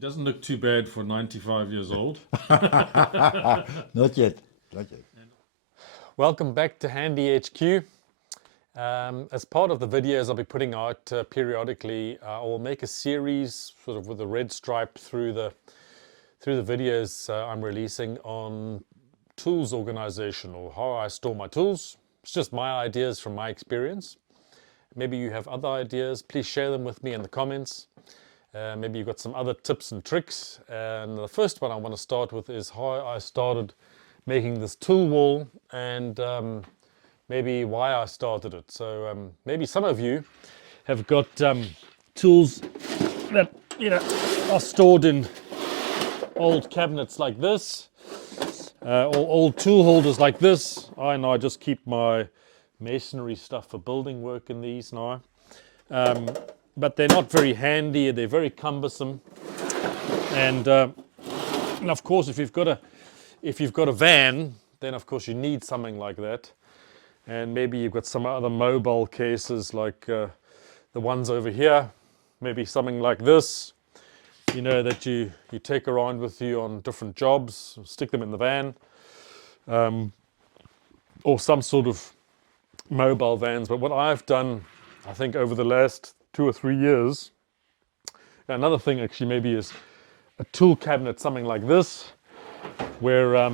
He doesn't look too bad for 95 years old. Not yet. Not yet. Welcome back to HandyHQ. As part of the videos I'll be putting out periodically, I will make a series sort of with a red stripe through the videos I'm releasing on tools organization, or how I store my tools. It's just my ideas from my experience. Maybe you have other ideas, please share them with me in the comments. Maybe you've got some other tips and tricks. And the first one I want to start with is how I started making this tool wall, and maybe why I started it. So maybe some of you have got tools that are stored in old cabinets like this, or old tool holders like this. I know I just keep my masonry stuff for building work in these now. But they're not very handy, they're very cumbersome. And of course, if you've got a van, then of course you need something like that. And maybe you've got some other mobile cases like the ones over here, maybe something like this, that you take around with you on different jobs, stick them in the van, or some sort of mobile vans. But what I've done, I think over the last 2 or 3 years, another thing actually maybe is a tool cabinet, something like this, where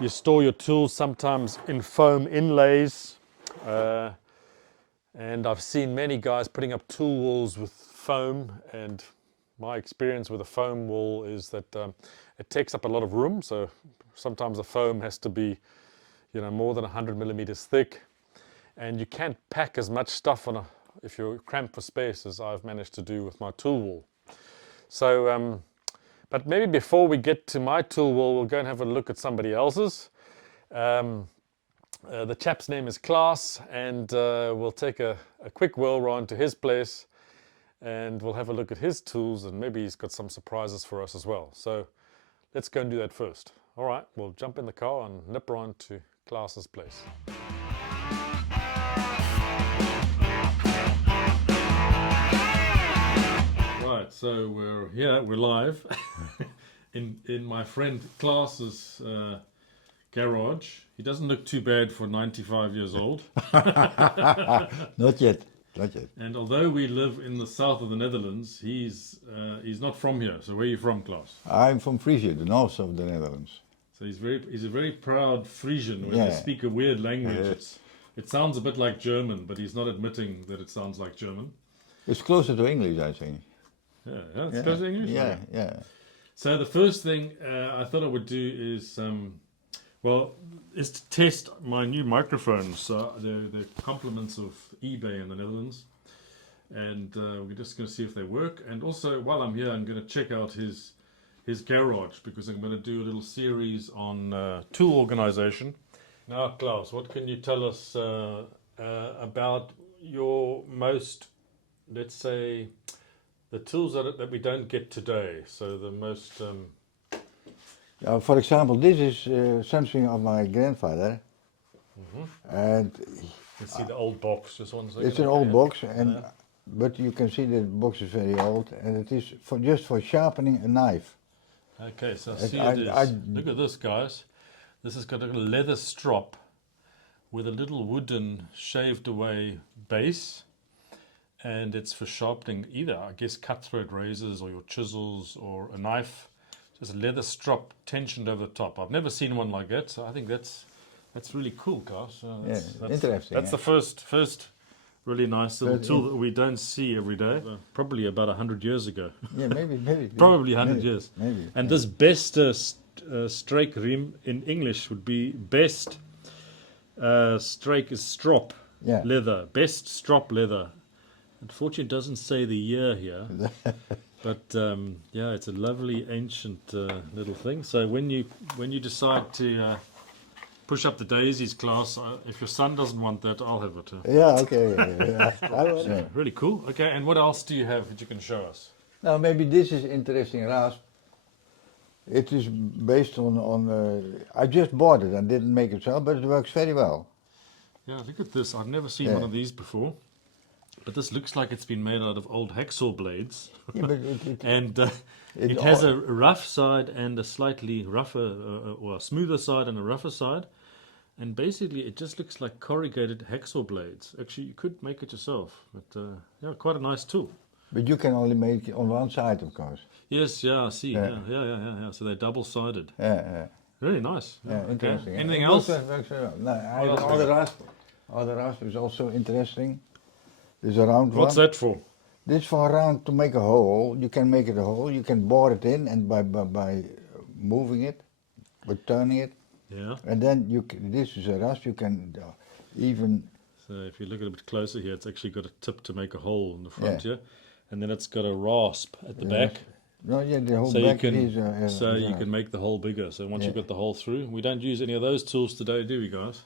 you store your tools, sometimes in foam inlays, and I've seen many guys putting up tool walls with foam, and my experience with a foam wall is that it takes up a lot of room. So sometimes the foam has to be more than 100 millimeters thick, and you can't pack as much stuff on if you're cramped for space, as I've managed to do with my tool wall. So but maybe before we get to my tool wall, we'll go and have a look at somebody else's. The chap's name is Klaas, and we'll take a quick whirl round to his place, and we'll have a look at his tools, and maybe he's got some surprises for us as well. So let's go and do that first. All right, we'll jump in the car and nip round to Klaas's place. Right, so we're here, we're live in my friend Klaas's garage. He doesn't look too bad for 95 years old. Not yet. Not yet. And although we live in the south of the Netherlands, he's not from here. So where are you from, Klaas? I'm from Friesland, the north of the Netherlands. So he's a very proud Frisian when Yeah. they speak a weird language. Yes. It sounds a bit like German, but he's not admitting that it sounds like German. It's closer to English, I think. Yeah, it's close to English. Yeah, Okay. yeah. So the first thing I thought I would do is, is to test my new microphones. The compliments of eBay in the Netherlands, and we're just going to see if they work. And also, while I'm here, I'm going to check out his garage, because I'm going to do a little series on tool organization. Now, Klaas, what can you tell us about your most, let's say, the tools that we don't get today? So the most... For example, this is something of my grandfather. And let's see the old box, just one second. it's an old box, and but you can see that the box is very old, and it is just for sharpening a knife. Okay, so see it is. Look at this, guys. This has got a little leather strop with a little wooden shaved away base, and it's for sharpening either, I guess, cutthroat razors or your chisels or a knife. Just a leather strop tensioned over the top. I've never seen one like that, so I think that's really cool, guys. That's interesting. That's the first really nice little tool that we don't see every day. Probably about 100 years ago. Yeah, maybe. Probably 100 years. Maybe. And this best streekriem in English would be best streek is strop leather. Best strop leather. Unfortunately, it doesn't say the year here. But yeah, it's a lovely ancient little thing. So when you decide to push up the daisies, Klaas, if your son doesn't want that, I'll have it. Yeah, okay. Yeah. Really cool. Okay, and what else do you have that you can show us? Now maybe this is interesting rasp. It is based on I just bought it and didn't make it myself, but it works very well. Yeah, look at this. I've never seen one of these before. but this looks like it's been made out of old hacksaw blades. Yeah, but And it it has all- a rough side and a slightly rougher, or a smoother side and a rougher side. And basically, it just looks like corrugated hacksaw blades. Actually, you could make it yourself, but yeah, quite a nice tool. but you can only make it on one side, of course. Yes, yeah, I see. Yeah. Yeah. So they're double-sided. Yeah. Very nice. Yeah, Okay. interesting. Anything It else? works well. No, else we other rasp. Other rasp is also interesting. There's a round What's one. that for? This for a round to make a hole. You can make it a hole. You can bore it in, and by moving it, by turning it, Yeah. and then this is a rasp. You can even So if you look at it a bit closer here, it's actually got a tip to make a hole in the front Yeah. here, and then it's got a rasp at the Yes. back. no, yeah, the whole So you back can is so is you can make the hole bigger. So once Yeah. you've got the hole through, we don't use any of those tools today, do we, guys?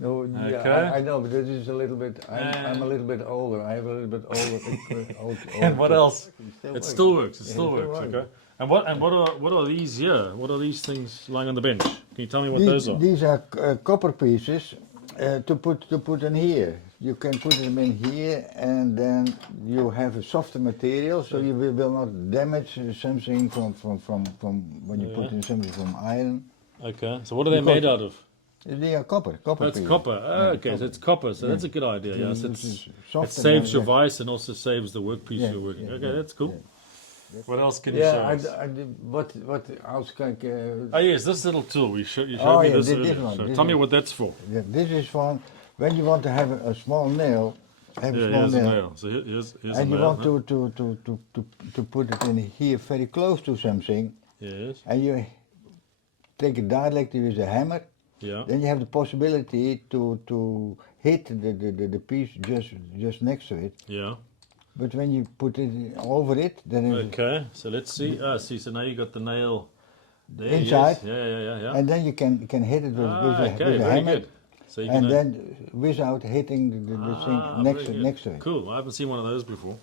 No, yeah, Okay. I know, but this is a little bit. I'm a little bit older. I have a little bit older. old, And what else? It works. still works. It Yeah, still it works. works. Okay. And what are these here? What are these things lying on the bench? Can you tell me what those are? These are copper pieces to put in here. You can put them in here, and then you have a softer material, so you will not damage something from when you put Yeah. in something from iron. Okay. So what are they Because- made out of? They are copper. Copper. That's pieces. copper. Yeah, Okay, so it's copper. So that's a good idea. Yes, Which is it softer saves than- your vice and also saves the workpiece Yeah, you're working. yeah, Okay, yeah, that's cool. yeah. What else can you Yeah, show us? what else can Oh yes, this little tool. You showed Oh, me yeah, this this earlier. one, So this tell me one. what that's for. this is for when you want to have a small nail. Have Yeah, a small here's a nail. nail. So here's a And you nail. want huh? to put it in here very close to something, Yes. and you take it directly with a hammer, Yeah. then you have the possibility to hit the piece just next to it. Yeah. But when you put it over it, then it's, Okay. So let's see. See. So now you got the nail there. Inside. Yes. Yeah. and then you can hit it with, Okay. with a Very hammer, good. So you and can. then without hitting the thing very good. next to it. Cool. I haven't seen one of those before.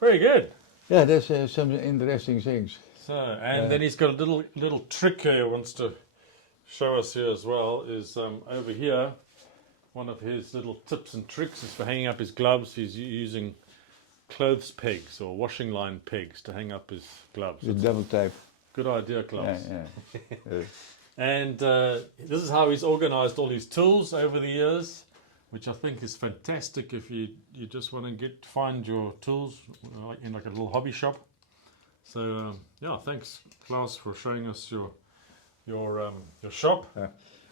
Very good. Yeah, that's some interesting things. So, and then he's got a little trick here he wants to show us here as well, is over here, one of his little tips and tricks is for hanging up his gloves. He's using clothes pegs or washing line pegs to hang up his gloves. With double tape. Good idea, Klaas. Yeah. And this is how he's organized all his tools over the years, which I think is fantastic if you just want to find your tools in like a little hobby shop. So yeah, thanks Klaas for showing us your shop. Yeah.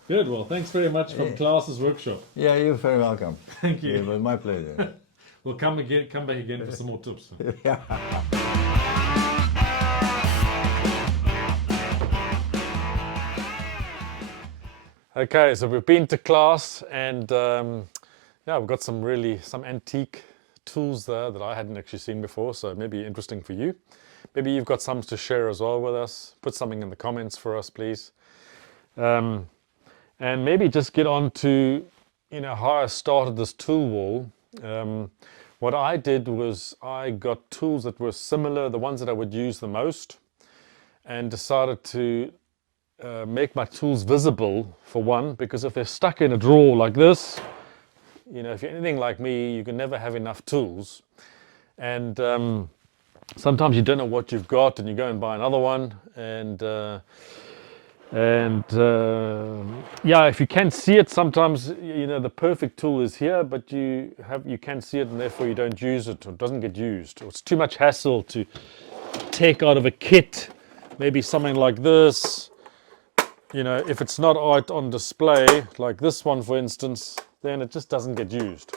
Good. Well, thanks very much from Klaas's workshop. Yeah, you're very welcome. Thank you. It was my pleasure. We'll come back again for some more tips. Yeah. Okay, so we've been to Klaas, and yeah, we've got some antique tools there that I hadn't actually seen before, so maybe interesting for you. Maybe you've got some to share as well with us. Put something in the comments for us, please. And maybe just get on to how I started this tool wall. What I did was I got tools that were similar, the ones that I would use the most, and decided to make my tools visible, for one, because if they're stuck in a drawer like this, if you're anything like me, you can never have enough tools. And sometimes you don't know what you've got and you go and buy another one. And yeah, if you can see it, sometimes the perfect tool is here, but you can see it and therefore you don't use it, or it doesn't get used, or it's too much hassle to take out of a kit. Maybe something like this, if it's not out on display, like this one for instance, then it just doesn't get used.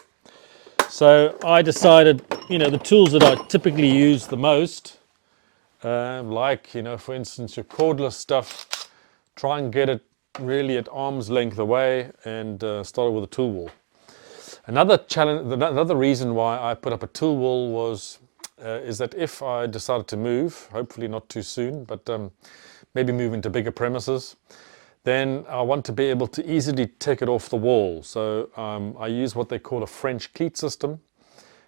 So I decided, the tools that I typically use the most, like, for instance, your cordless stuff, try and get it really at arm's length away, and started with a tool wall. Another reason why I put up a tool wall is that if I decided to move, hopefully not too soon, but maybe move into bigger premises, then I want to be able to easily take it off the wall. So I use what they call a French cleat system,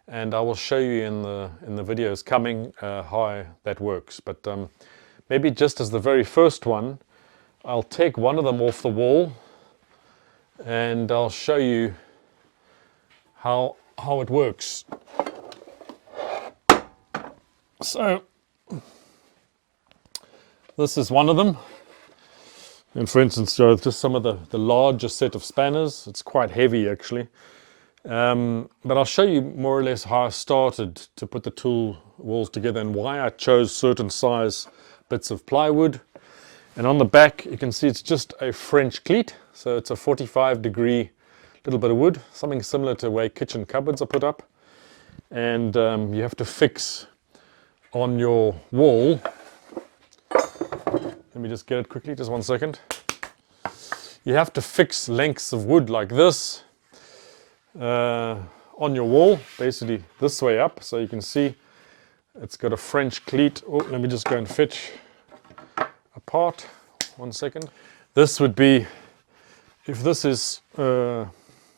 and I will show you in the videos coming how that works. But maybe just as the very first one, I'll take one of them off the wall, and I'll show you how how it works. So this is one of them. And for instance, just some of the larger set of spanners. It's quite heavy actually. But I'll show you more or less how I started to put the tool walls together and why I chose certain size bits of plywood. And on the back you can see it's just a French cleat. So it's a 45-degree little bit of wood, something similar to the way kitchen cupboards are put up. And you have to fix on your wall. Let me just get it quickly, just 1 second. You have to fix lengths of wood like this on your wall, basically this way up. So you can see it's got a French cleat. Oh, let me just go and fetch a part. 1 second. This would be, if this is,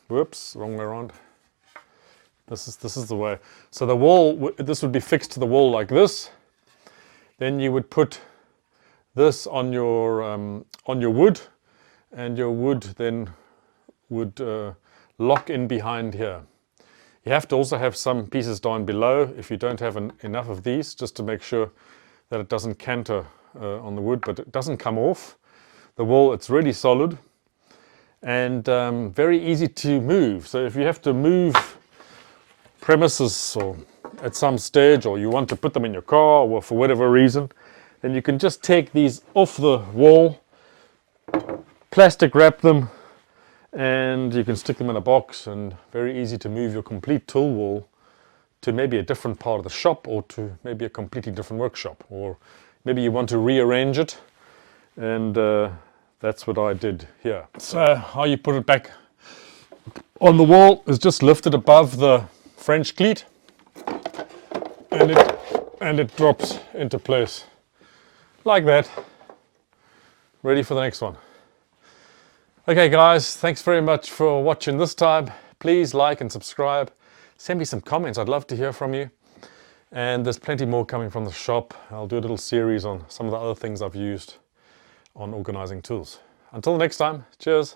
whoops, wrong way around. This is the way. So the wall, this would be fixed to the wall like this. Then you would put this on your wood, and your wood then would lock in behind here. You have to also have some pieces down below if you don't have enough of these, just to make sure that it doesn't canter on the wood, but it doesn't come off. The wall, it's really solid and very easy to move. So if you have to move premises or at some stage, or you want to put them in your car or for whatever reason, then you can just take these off the wall, plastic wrap them, and you can stick them in a box, and very easy to move your complete tool wall to maybe a different part of the shop, or to maybe a completely different workshop, or maybe you want to rearrange it, and that's what I did here. So how you put it back on the wall is just lift it above the French cleat, and it drops into place like that. Ready for the next one. Okay guys, thanks very much for watching this time. Please like and subscribe. Send me some comments, I'd love to hear from you. And there's plenty more coming from the shop. I'll do a little series on some of the other things I've used on organizing tools. Until next time, cheers.